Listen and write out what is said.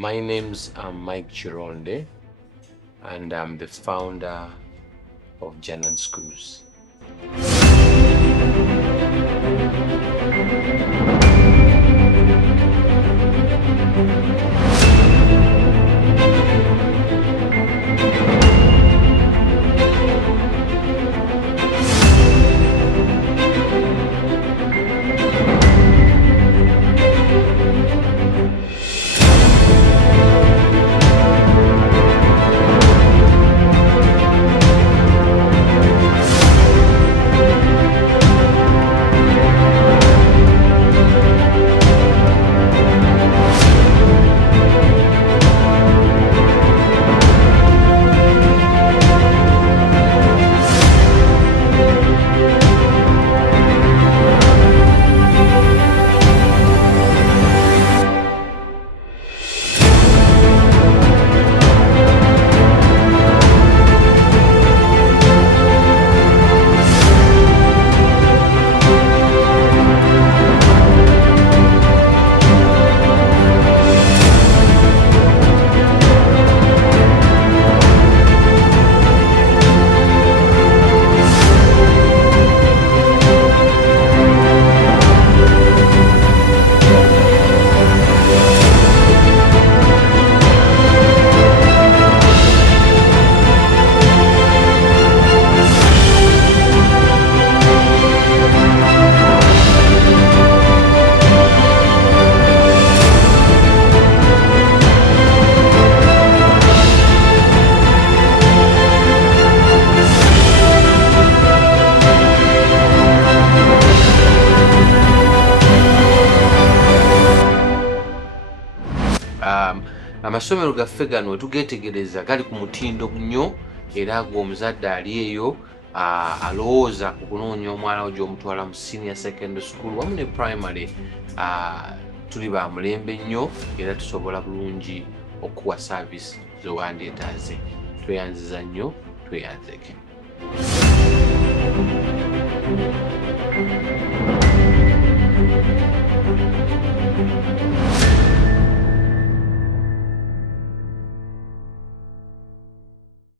My name's Mike Kironde, and I'm the founder of Janan Schools. Amasomero gaffe gano tugetegereza gali ku mutindo nnyo era ng'omuzadde ali eyo alowooza ku kunoonya omwana we gy'omutwala mu senior secondary school wamu ne primary. Tuli ba mulembe nnyo era tusobola bulungi okuwa service ze wandyetaaze. Tweyanziza nnyo, tweyanzeke.